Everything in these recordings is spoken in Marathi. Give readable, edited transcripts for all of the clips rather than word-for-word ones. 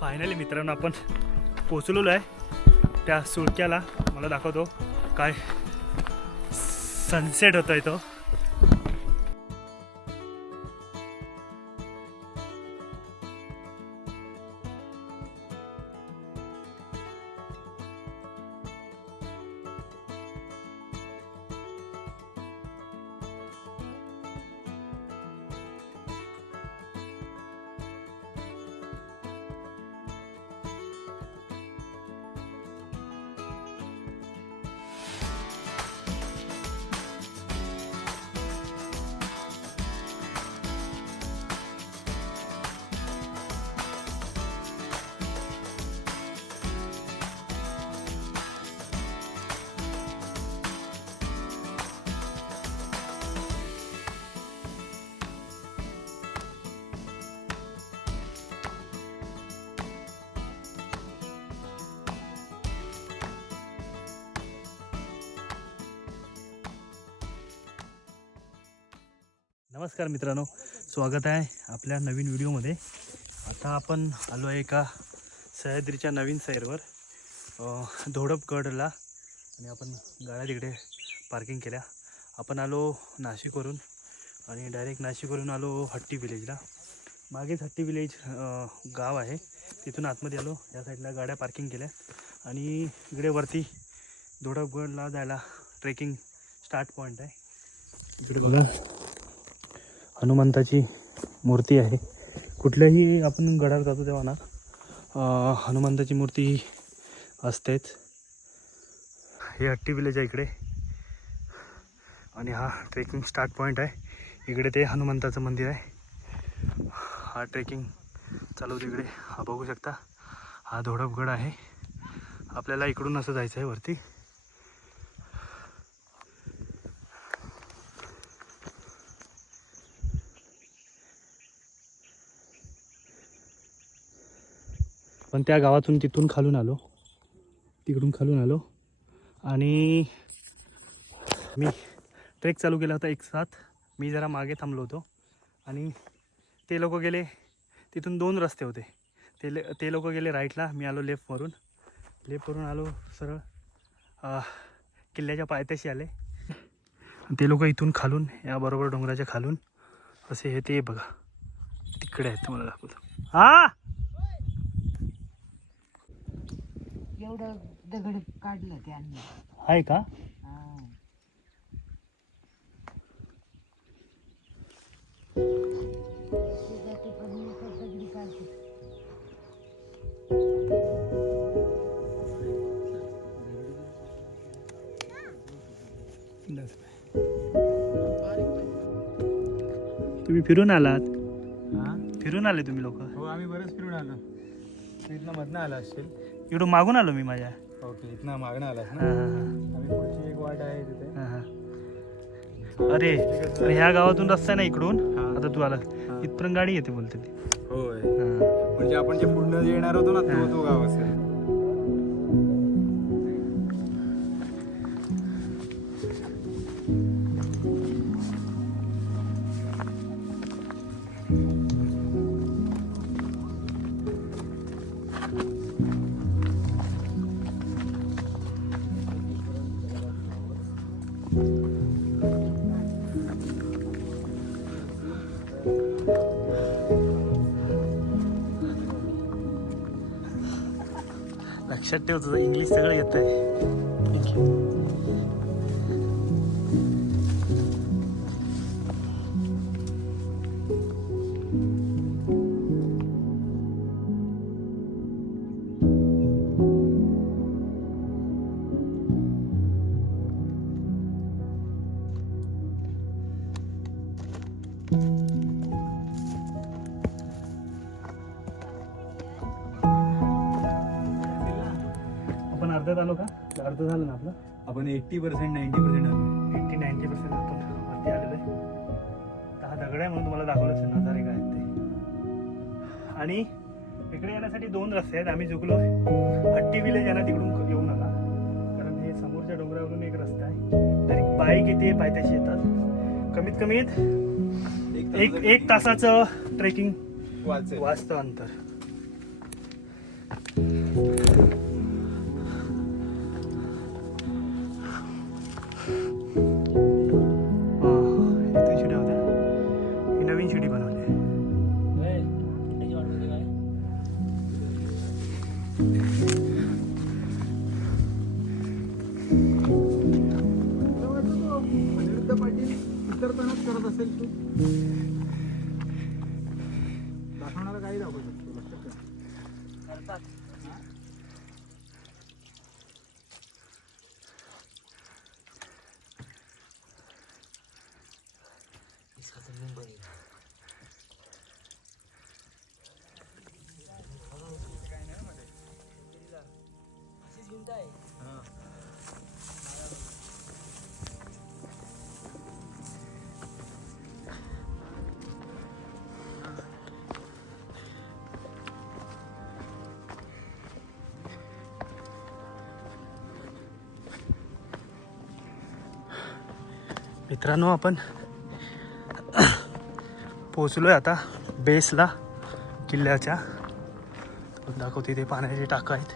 फायनली मित्रांनो आपण पोचलेलो आहे त्या सुळक्याला. मला दाखवतो काय सनसेट होतोय तो. नमस्कार मित्रांनो, स्वागत आहे आपल्या नवीन व्हिडिओमध्ये. आता आपण आलो आहे एका सह्याद्रीच्या नवीन सैरवर, धोडपगडला. आणि आपण गाड्या तिकडे पार्किंग केल्या. आपण आलो नाशिकवरून आणि डायरेक्ट नाशिकवरून आलो हट्टी विलेजला. मागेच हट्टी विलेज गाव आहे, तिथून आतमध्ये आलो. या साईडला गाड्या पार्किंग केल्या आणि इकडे वरती धोडपगडला जायला ट्रेकिंग स्टार्ट पॉईंट आहे. इकडे बघा हनुमंताची मूर्ती आहे. कुठल्याही आपण गडावर जातो तेव्हा ना हनुमंताची मूर्ती असतेच. हे हट्टी विलेज आहे इकडे आणि हा ट्रेकिंग स्टार्ट पॉईंट आहे. इकडे ते हनुमंताचं मंदिर आहे. हा ट्रेकिंग चालवतो इकडे. हा बघू शकता, हा धोडपगड आहे. आपल्याला इकडून असं जायचं आहे वरती. पण त्या गावातून तिकडून खालून आलो आणि मी ट्रेक चालू केला होता एक साथ. मी जरा मागे थांबलो होतो आणि ते लोक गेले. तिथून दोन रस्ते होते. ते लोक गेले राईटला, मी आलो लेफ्टवरून आलो सरळ किल्ल्याच्या पायथ्याशी आले. ते लोक इथून खालून या बरोबर डोंगराच्या खालून असे हे ते बघा तिकडे आहेत. तुम्हाला दाखवतो. हा एवढं दगड काढलं त्यांनी. आहे का? तुम्ही फिरून आलात? फिरून आले तुम्ही लोक? हो, आम्ही बरेच फिरून आलो. इथनं मधनं आला असेल. इकडून मागून आलो मी माझ्या. ओके, इथनं मागणं आलास ना. हां हां आम्ही पुढची एक वाट आहे तिथे. हां हां. अरे तर ह्या गावातून रस्ता आहे ना इकडून. आता तू आला इथपर्यंत गाडी येते बोलते ती. होय, हां. म्हणजे आपण जे पुढनं जे येणार होतो ना तो गाव असेल. लक्षात ठेव, तुझं इंग्लिश सगळं येत आहे. आपण अर्ध्यात आलो का? अर्ध झालं ना आपलं. आपण 80% 90% आलो. 80-90% आपण वरती आलेलो आहे. हा दगड आहे म्हणून तुम्हाला दाखवलंच आहे नजारे काय आहेत ते. आणि इकडे येण्यासाठी दोन रस्ते आहेत. आम्ही चुकलो. हट्टी विलेज आहे ना, तिकडून येऊ नका, कारण हे समोरच्या डोंगरावरून एक रस्ता आहे. तरी बाईक इथे पायथ्याशी येतात. कमीत कमीत एक तासाचं ट्रेकिंग वाचतं अंतर. इथे शिड्या होत्या, ही नवीन शिडी बनवली आहे. अनिरुद्ध पाटील उतरतानाच करत असेल तू दाखवणारा काही दाखवू शकतो लक्षात ठेव. मित्रांनो, आपण पोचलोय आता बेसला किल्ल्याच्या. दाखवते ते पाण्याचे टाकं आहेत.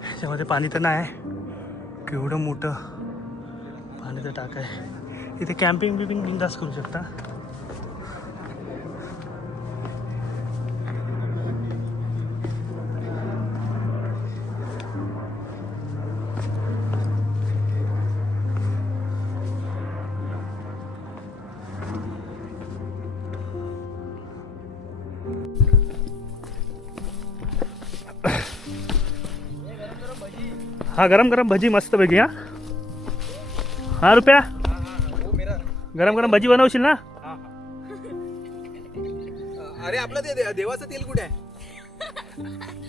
त्याच्यामध्ये पाणी तर नाही आहे, केवढं मोठं पाण्याचं टाकं आहे. इथे कॅम्पिंग बिपिंग बिंदास करू शकता. हा, गरम गरम भजी मस्त पैकी. हा रुपया, गरम गरम भजी बनवशील ना? अरे आपलं ते देवाचं तेल कुठे आहे?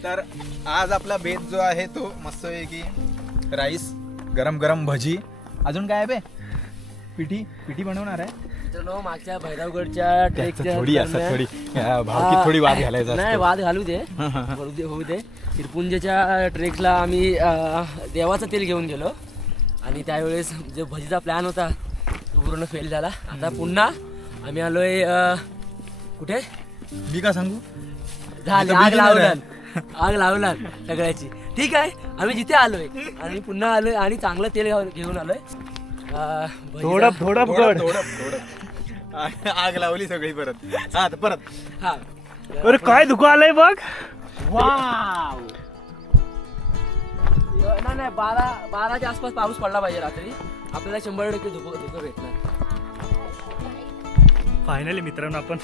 तर आज आपला बेत जो आहे तो मस्त आहे की राईस, गरम गरम भजी, अजून काय आहे बे? पिठी पिठी बनवणार आहे. मित्रांनो, मागच्या भैरवगडच्या ट्रेकच्या थोडी असं थोडी भावकीत थोडी वाद घालायचा नाही, असतो. वाद घालू दे, करू दे, होऊ दे. तिरपुंजेच्या ट्रेकला आम्ही देवाचं तेल घेऊन गेलो आणि त्यावेळेस जो भजीचा प्लॅन होता तो पूर्ण फेल झाला. आता पुन्हा आम्ही आलोय कुठे मी का सांगू? झाले, इथं आग बिजून आलं. लावणार, आग लावणार सगळ्याची. ठीक आहे, आम्ही जिथे आलोय आणि पुन्हा आलोय आणि चांगलं तेल घेऊन आलोय. थोडं थोडं गड. आग लावली सगळी परत. हा तर परत. हा, अरे काय धुकं आलंय बघ. वाव. नाही नाही, 12च्या आसपास पाऊस पडला पाहिजे रात्री, आपल्याला 100% धुकं भेटणार. फायनली मित्रांनो, आपण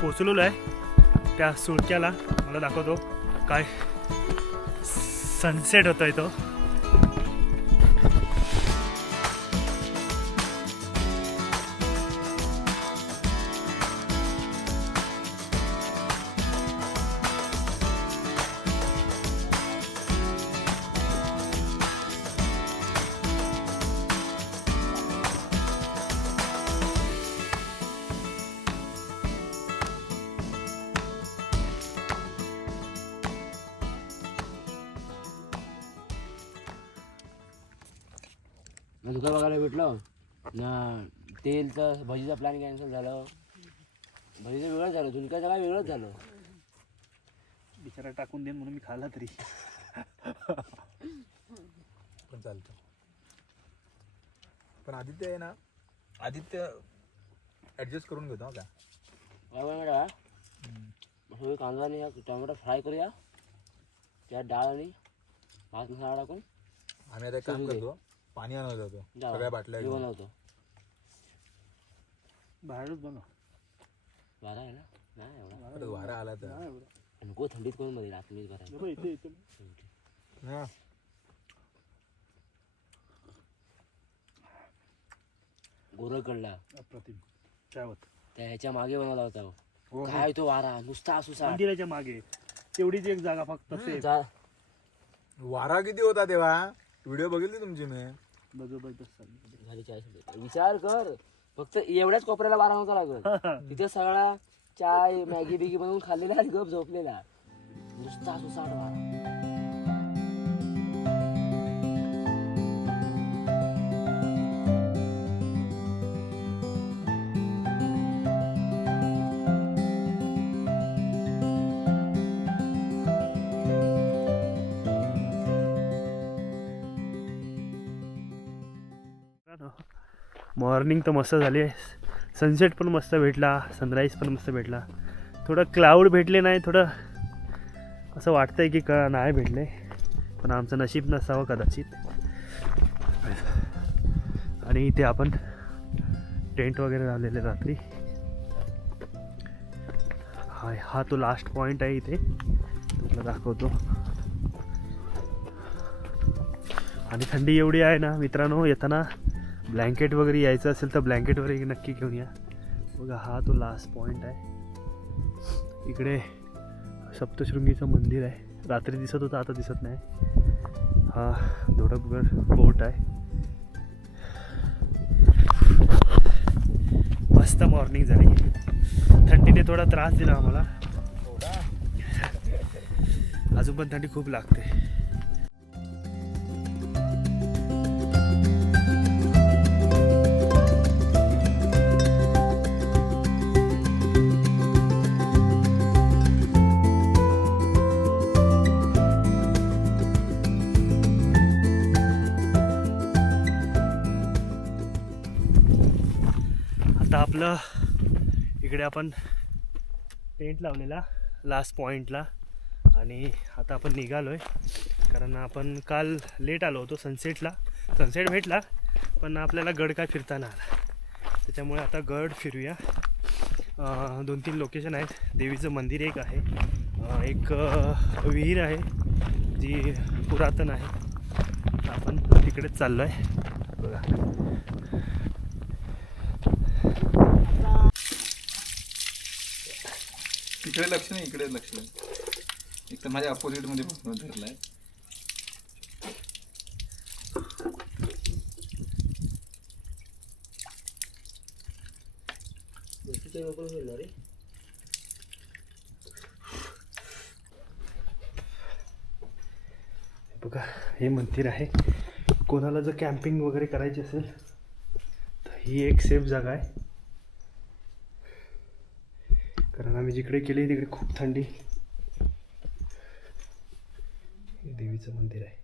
पोचलेलो आहे त्या सुळक्याला. मला दाखवतो काय सनसेट होतोय तो. धुका बघायला भेटलं ना. तेलचा भजीचा प्लॅन कॅन्सल झालं, भजीचं वेगळंच झालं, झुणक्याचं काय वेगळंच झालं. बिचारा टाकून देईन म्हणून मी खाल्ला तरी. पण चालतं. पण आदित्य आहे ना, आदित्य ऍडजस्ट करून घेतो का? काय बनवणार थोडी कांदा आणि टोमॅटो फ्राय करूया, त्यात डाळ आणि भात मसाला टाकून. आम्ही आता एक काम करतो, पाणी आणत जातो सगळ्या बाटल्या घेऊन. बनवतो. बाहेरच बनव. वारा आहे ना? नाही एवढा परत वारा आला तर नको, थंडीत करून मध्ये आतमध्ये करायला. हा. गोरखगडला अप्रतिम. काय होत त्या ह्याच्या मागे बनवला होता हो. काय तो वारा नुसता सुसा. मंदिराच्या मागे तेवढीच एक जागा फक्त safe. वारा किती होता तेव्हा? व्हिडिओ बघितली तुमची मी. झाली 40 मिनिटं. विचार कर, फक्त एवढ्याच कोपऱ्याला वारा नव्हता लागत. तिथे सगळा चाय मॅगी बिगी बनवून खाल्लेला आणि गप झोपलेला, नुसता सुसाट वारा. मॉर्निंग तर मस्त झाली आहे. सनसेट पण मस्त भेटला, सनराईज पण मस्त भेटला. थोडं क्लाऊड भेटले नाही, थोडं असं वाटतंय की का नाही भेटले, पण आमचं नशीब नसावं कदाचित. आणि इथे आपण टेंट वगैरे लावलेले रात्री. हा तो लास्ट पॉईंट आहे इथे, तुला दाखवतो. आणि थंडी एवढी आहे ना मित्रांनो, येताना ब्लँकेट वगैरे यायचं असेल तर ब्लँकेट वगैरे नक्की घेऊन या. बघा हा तो लास्ट पॉईंट आहे. इकडे सप्तशृंगीचं मंदिर आहे. रात्री दिसत होतं, आता दिसत नाही. हा धोडपगड बोट आहे. मस्त मॉर्निंग झाली. थंडीने थोडा त्रास दिला आम्हाला, अजून पण थंडी खूप लागते. आता आपलं इकडे आपण टेंट लावलेला लास्ट पॉईंटला, आणि आता आपण निघालो आहे. कारण आपण काल लेट आलो होतो सनसेटला. सनसेट भेटला पण आपल्याला गड काय फिरता नाही आला, त्याच्यामुळे आता गड फिरूया. 2-3 लोकेशन आहेत. देवीचं मंदिर एक आहे, एक विहीर आहे जी पुरातन आहे. आपण तिकडेच चाललो आहे. बघा इकडे लक्ष नाही, इकडे लक्ष नाही. एक तर माझ्या अपोजिट मध्ये धरलाय. बघा हे मंदिर आहे. कोणाला जर कॅम्पिंग वगैरे करायची असेल तर ही एक सेफ जागा आहे. कारण आम्ही जिकडे केली तिकडे खूप थंडी. हे देवीचं मंदिर आहे.